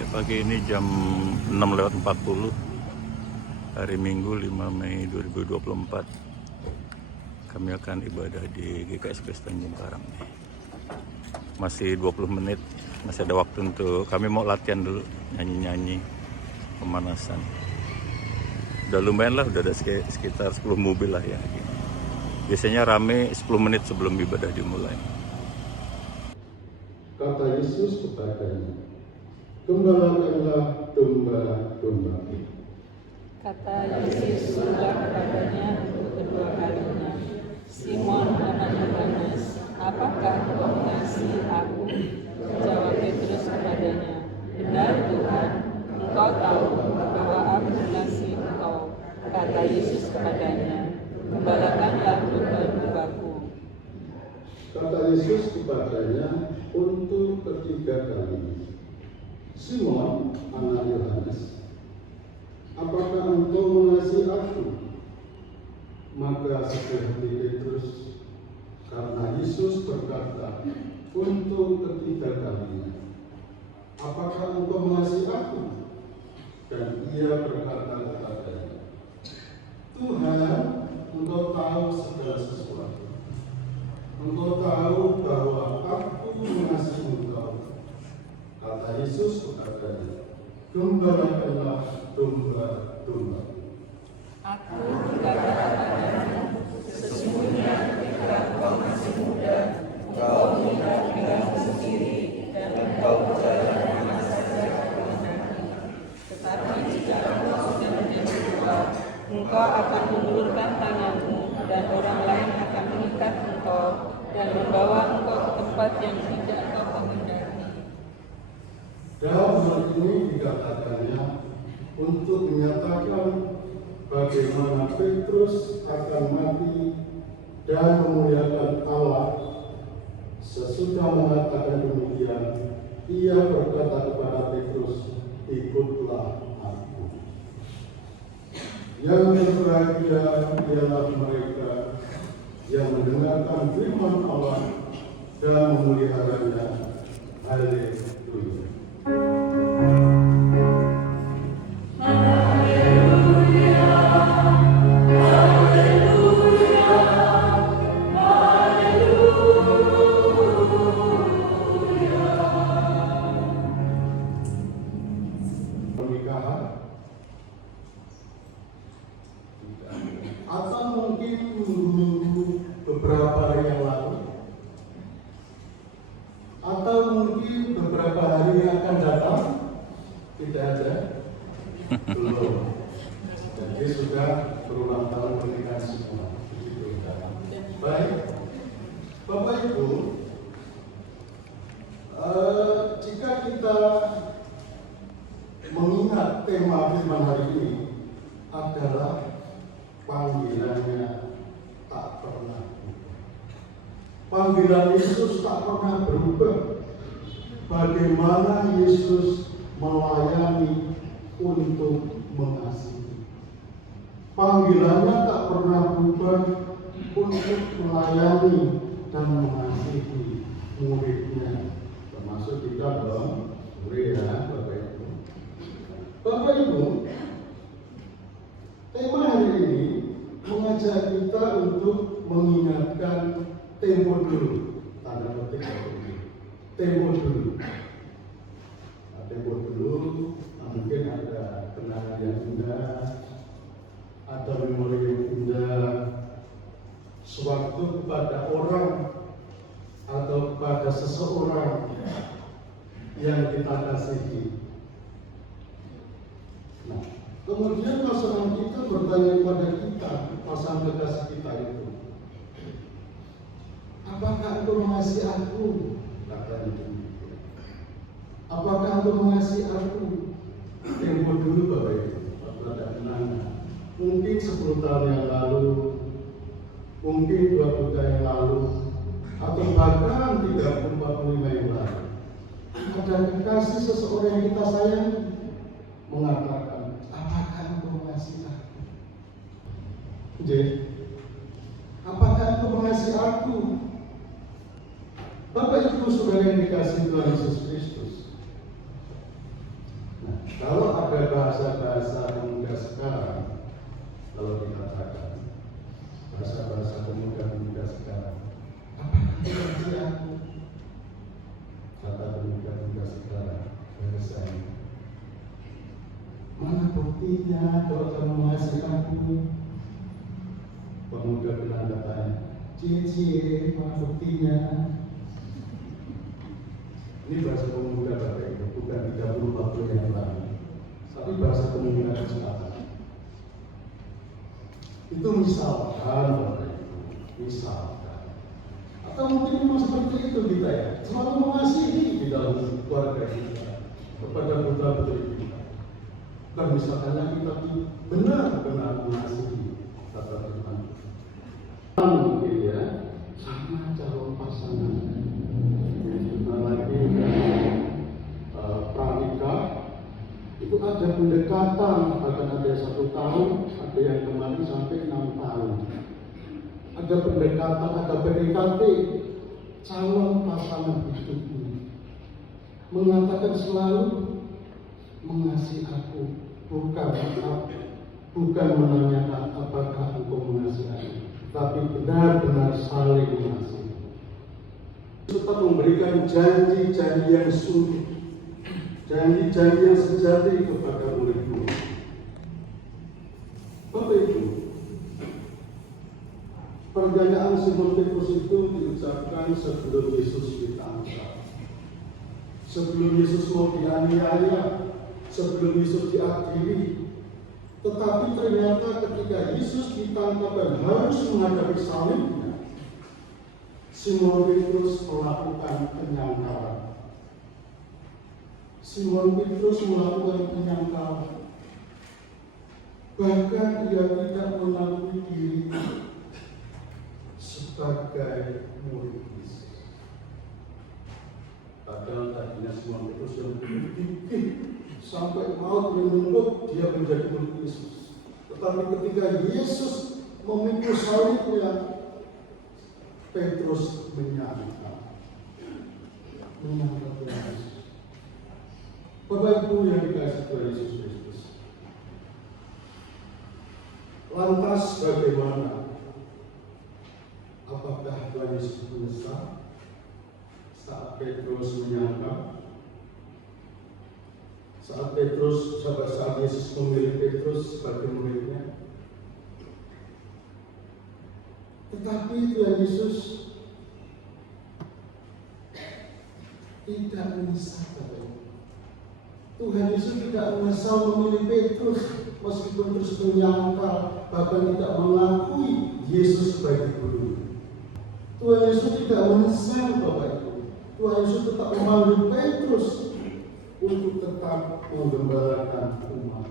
Ya, pagi ini jam 6:40 hari Minggu 5 Mei 2024 kami akan ibadah di GKSP Tanjung Karang. Masih 20 menit, masih ada waktu untuk kami mau latihan dulu, nyanyi-nyanyi pemanasan. Udah lumayan lah, udah ada sekitar 10 mobil lah ya. Biasanya rame 10 menit sebelum ibadah dimulai. Kata Yesus kepadanya, "Gembalakanlah domba-domba." Kata Yesus pula kepadanya untuk kedua kalinya, "Simon anak Yohanes, apakah engkau mengasihi aku?" Jawab Petrus kepadanya, "Benar Tuhan, engkau tahu bahwa aku mengasihi engkau." Kata Yesus kepadanya, "Gembalakanlah domba-dombaku." Kata Yesus kepadanya untuk ketiga kalinya, "Simon anak Yohanes, apakah engkau mengasihi aku?" Maka sedih hati Petrus karena Yesus berkata untuk ketiga kalinya, "Apakah engkau mengasihi aku?" Dan ia berkata kepadanya, "Tuhan, engkau tahu segala sesuatu. Engkau tahu bahwa aku mengasihi engkau." Kata Yesus kepadanya, "Gembalakanlah domba-domba." Aku berkata kepadamu, sesungguhnya ketika engkau masih muda, engkau mengingat pingganmu sendiri dan engkau berjalan kemana saja kau kehendaki. Tetapi jika engkau sudah menjadi tua, engkau akan mengulurkan tanganmu dan orang lain akan mengikat engkau dan membawa engkau ke tempat yang tidak kau kehendaki. Dalam hal ini dikatakannya untuk menyatakan bagaimana Petrus akan mati dan memuliakan Allah. Sesudah mengatakan demikian, ia berkata kepada Petrus, "Ikutlah aku." Yang berbahagia ialah mereka yang mendengarkan firman Allah dan memeliharanya. Haleluya. Pernikahan atau mungkin minggu beberapa hari yang lalu, atau mungkin beberapa hari yang akan datang, tidak ada, belum. Jadi sudah berulang tahun pernikahan semua. Begitu kan? Baik, Bapak Ibu, jika kita mengingat tema firman hari ini adalah panggilannya tak pernah berubah. Panggilan Yesus tak pernah berubah. Bagaimana Yesus melayani untuk mengasihi. Panggilannya tak pernah berubah untuk melayani dan mengasihi muridnya. Termasuk kita dong, ya Bapak Ibu. Bapak Ibu, tema hari ini mengajak kita untuk mengingatkan tempo dulu. Tanda petik tempo dulu. Tempo dulu, mungkin ada kenangan yang indah, ada memori yang indah, sewaktu kepada orang atau kepada seseorang yang kita kasihi. Nah, kemudian pasangan kita bertanya kepada kita, pasangan kekasih kita itu, "Apakah engkau mengasihi aku?" Katanya demikian. "Apakah engkau mengasihi aku?" Tempo dulu Bapak Ibu, waktu ada kenangan. Mungkin 10 tahun yang lalu, mungkin 20 tahun yang lalu, atau bahkan 30-45 yang lalu. Ada kekasih seseorang yang kita sayangi mengatakan, "Apakah engkau mengasihi aku?" Jadi, apakah engkau mengasihi aku? Bapak Ibu Saudara yang dikasihi Tuhan Yesus Kristus, bahasa-bahasa pemuda sekarang, kalau dikatakan bahasa-bahasa pemuda sekarang, apakah itu mengasihi aku? Kata pemuda sekarang, bahasanya, mana buktinya kalau kamu mengasihi aku? Pemuda bilang katanya, cie, mana buktinya? Ini bahasa pemuda Bapak Ibu, bukan 30-40 yang lalu, tapi bahasa pemuda selatan. Itu misalkan Bapak Ibu, misalkan. Atau mungkin memang seperti itu kita ya, selalu mengasihi di dalam keluarga kita, kepada putra-putri kita. Bukan misalkan lagi, tapi benar-benar mengasihi kata Tuhan. Mungkin ya, sama calon pasangan. Lagi pranikah itu ada pendekatan, bahkan ada 1 tahun, ada yang kemarin sampai 6 tahun. Ada pendekatan, ada PDKT calon pasangan hidup ini mengatakan selalu mengasihi aku, bukan menanyakan apakah engkau mengasihi aku, tapi benar-benar saling mengasihi. Tetap memberikan janji-janji yang sungguh, janji-janji yang sejati kepada murid-murid. Bapak Ibu, perjanjian Simon Petrus itu diucapkan sebelum Yesus ditangkap, sebelum Yesus mau dianiaya, sebelum Yesus diadili. Tetapi ternyata ketika Yesus ditangkap dan harus menghadapi salibnya, Simon Petrus melakukan penyangkalan. Simon Petrus melakukan penyangkalan. Bahkan dia tidak mengakui diri sebagai murid Yesus. Padahal tadinya Simon Petrus yang gigih sampai maut menuntut dia menjadi murid Yesus. Tetapi ketika Yesus memikul salibnya, Petrus menyangkal Yesus. Bapak Ibu yang dikasihi Tuhan Yesus Kristus, lantas bagaimana? Apakah Tuhan Yesus menyesal saat Petrus menyangkal? Saat Yesus memilih Petrus sebagai muridnya? Tetapi Tuhan Yesus tidak menyesal. Tuhan Yesus tidak menyesal memilih Petrus, meskipun terus menyangkal, bahkan tidak mengakui Yesus sebagai guru. Tuhan Yesus tidak menyesal, Bapak Ibu. Tuhan Yesus tetap memanggil Petrus untuk tetap menggembalakan umat.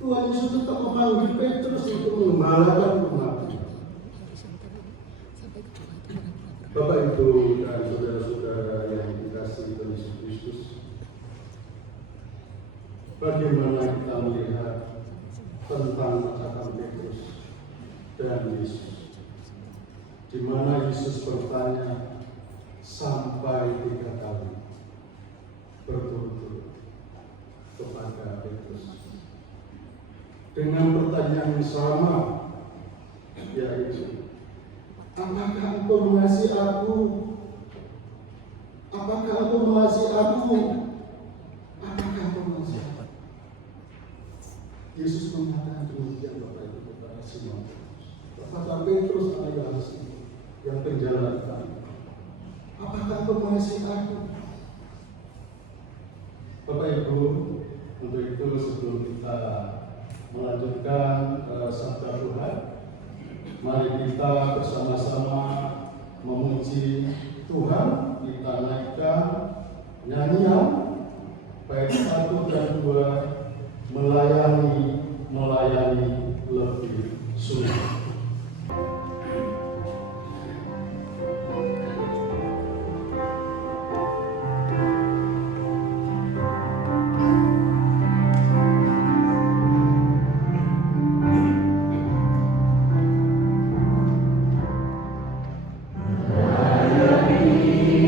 Tuhan Yesus tetap memanggil Petrus untuk menggembalakan umat. Bapak Ibu dan saudara-saudara yang dikasihi Tuhan Yesus Kristus, bagaimana kita melihat tentang percakapan Petrus dan Yesus, di mana Yesus bertanya sampai 3 kali berturut-turut kepada Petrus dengan pertanyaan yang sama, yaitu, apakah engkau mengasihi aku? Apakah engkau mengasihi aku? Apakah engkau mengasihi aku? Yesus mengatakan demikian Bapak Ibu kepada Simon Petrus. Kepada Petrus alias yang penjara tadi, apakah engkau mengasihi aku? Bapak Ibu, untuk itu sebelum kita melanjutkan sabda Tuhan, mari kita bersama-sama memuji Tuhan. Kita naikkan nyanyian bait 1 dan 2, melayani lebih sulit. Melayani lebih sulit.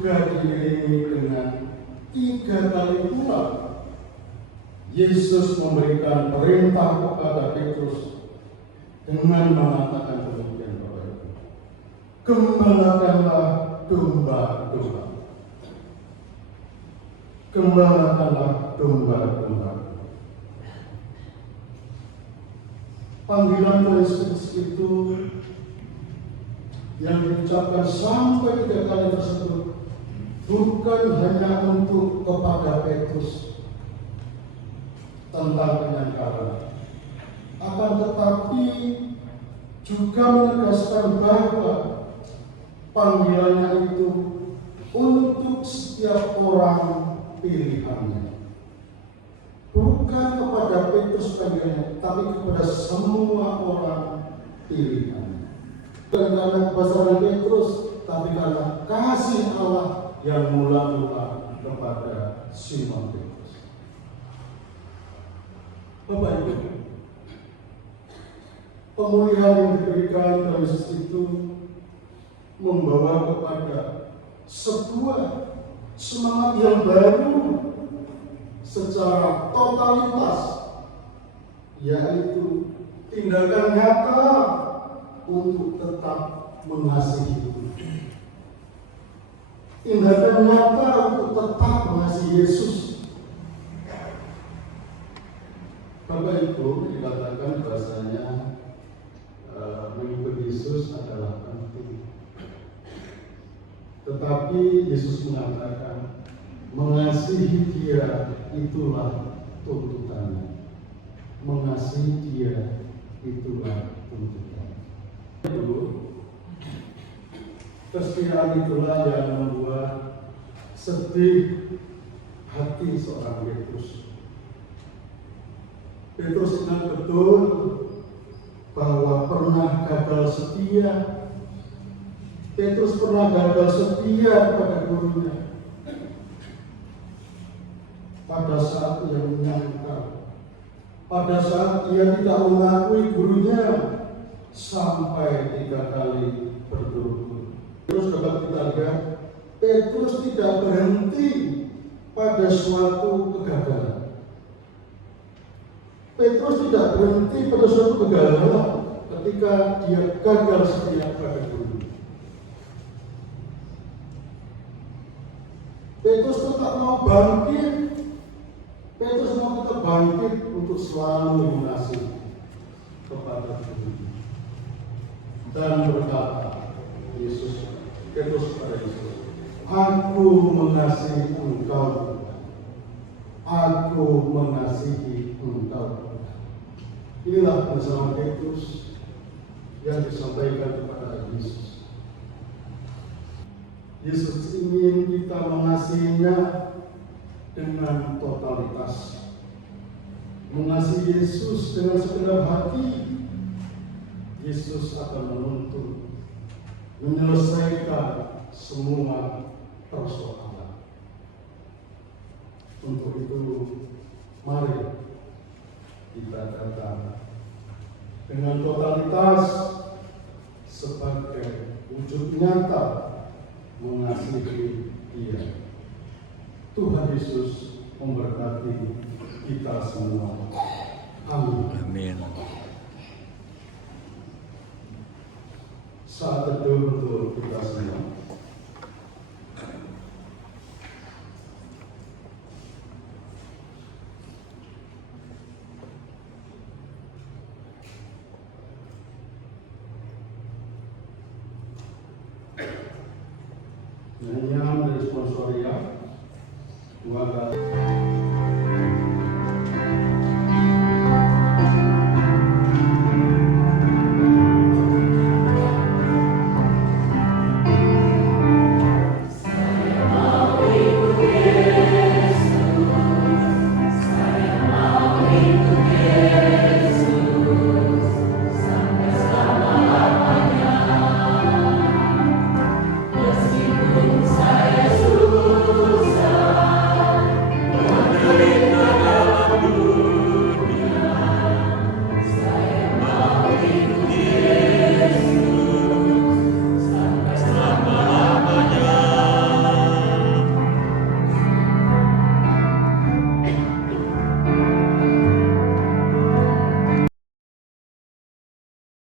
juga diiringi dengan 3 kali pula Yesus memberikan perintah kepada Petrus dengan mengatakan demikian, Bapak Ibu. Gembalakanlah domba-domba. Gembalakanlah domba-domba. Panggilan Tuhan Yesus itu yang diucapkan sampai 3 kali tersebut bukan hanya untuk kepada Petrus tentang penyangkalan, akan tetapi juga menegaskan bahwa panggilannya itu untuk setiap orang pilihannya. Bukan kepada Petrus panggilannya, tapi kepada semua orang pilihannya. Bukan karena kebesaran Petrus, tapi karena kasih Allah yang mula-mula kepada Simon Petrus. Bapak Ibu, pemulihan yang diberikan Tuhan Yesus itu membawa kepada sebuah semangat yang baru secara totalitas, yaitu tindakan nyata untuk tetap mengasihi. Tindakan nyata untuk tetap mengasihi Yesus. Bapak Ibu, dikatakan bahasanya mengikut Yesus adalah penting. Tetapi Yesus mengatakan mengasihi Dia itulah tuntutannya. Mengasihi Dia itulah tuntutannya. Itu kesetiaan itulah yang membuat sedih hati seorang Petrus. Petrus ingat betul bahwa pernah gagal setia. Petrus pernah gagal setia kepada gurunya. Pada saat ia menyangkal, pada saat ia tidak mengakui gurunya sampai 3 kali berturut-turut. Terus dapat kita lihat, Petrus tidak berhenti pada suatu kegagalan. Petrus tidak berhenti pada suatu kegagalan ketika dia gagal setia pada guru. Petrus tetap mau bangkit. Petrus mau tetap bangkit untuk selalu mengasihi kepada guru. Dan berkata, Petrus kepada Yesus, "Aku mengasihi engkau. Aku mengasihi engkau." Inilah penyesalan Petrus yang disampaikan kepada Yesus. Yesus ingin kita mengasihinya dengan totalitas. Mengasihi Yesus dengan segenap hati. Yesus akan menuntun, menyelesaikan semua persoalan. Untuk itu, mari kita datang dengan totalitas sebagai wujud nyata mengasihi Dia. Tuhan Yesus memberkati kita semua. Amin. Amin. Saat teduh untuk kita semua. Nyanyian dari sponsor ya.